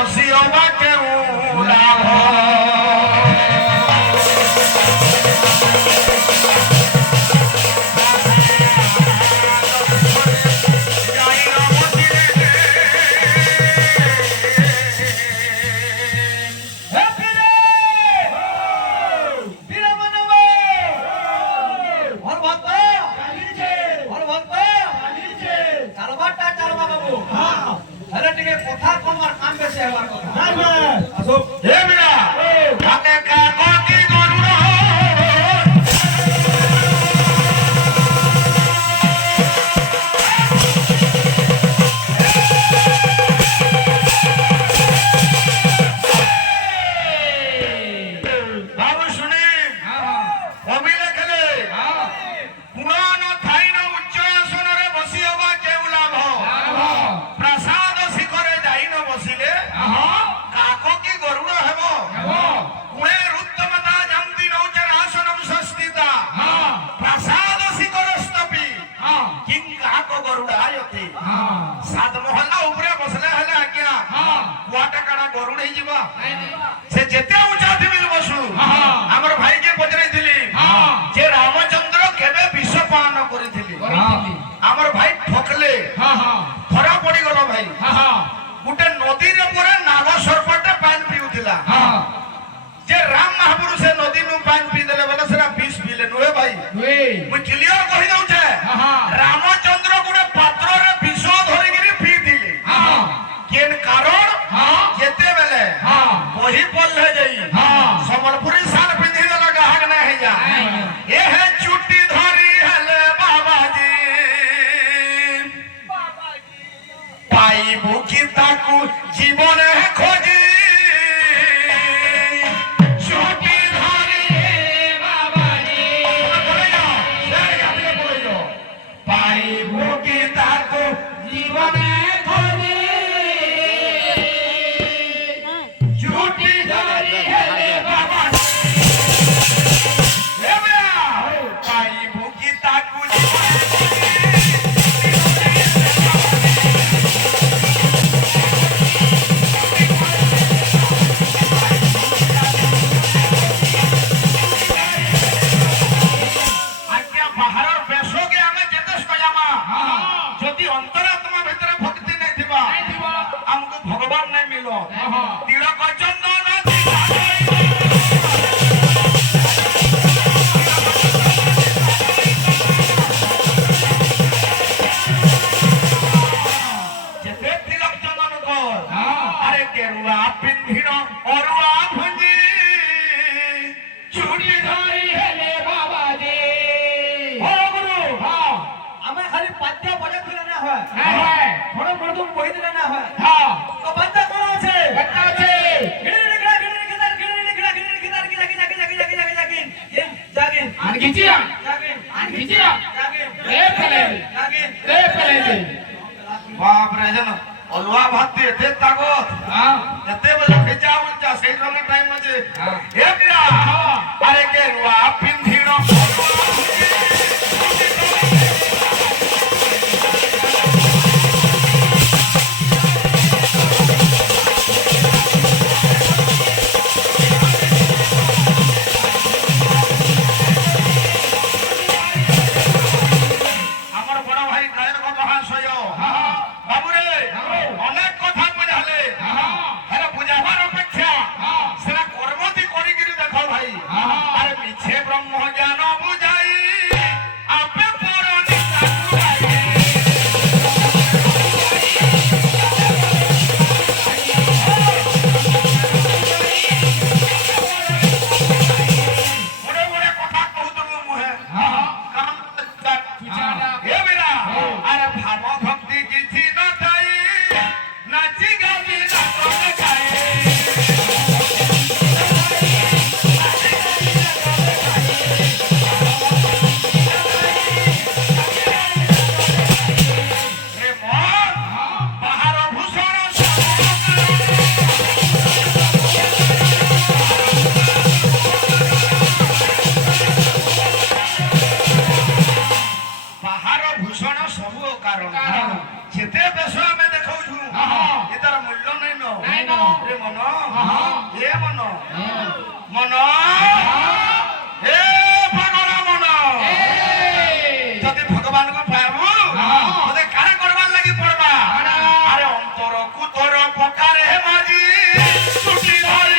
বসিবা কেউ লাভ से जेते ऊंचा थी बसु हमर भाई के पचरे थिली जे रामचंद्र केबे विष पान करिथिली हमर भाई ठोकले धरा पड़ी गलो भाई गुटे नदी रे पूरा नाग सर्पटे पानी पिउथिला जे राम महापुरुष से नदी नु पानी पी देले बले सेरा विष पीले नुए भाई मु क्लियर कहि दउ छे रामचंद्र गुटे पात्र रे विष धरि गिरी पी दिले केन कारण जेते बेले वही पल है जई संबलपुरी साल पिंधी देला गाहक ना है जा ए है चुट्टी धरी हले बाबा जी पाई बुकी ताकू जीवन है खोजी चुट्टी धरी बाबा जी पाई बुकी ताकू जीवन है खोजी बाप रे जन अलवा भात एते ताकत एते बजे भेजा उलचा सही समय टाइम मजे हे बिरा अरे के रुआ पिंधीनो पीछे हे मन मन हे भगवान मन जदि भगवान को पाबू मते कारे करबार लागि पड़बा अरे अंतर कुतर पकारे हे माजी छुट्टी धरी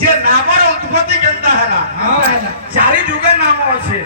जे नामर उत्पत्ति केनता हैला चारि जुगे नाम अछि।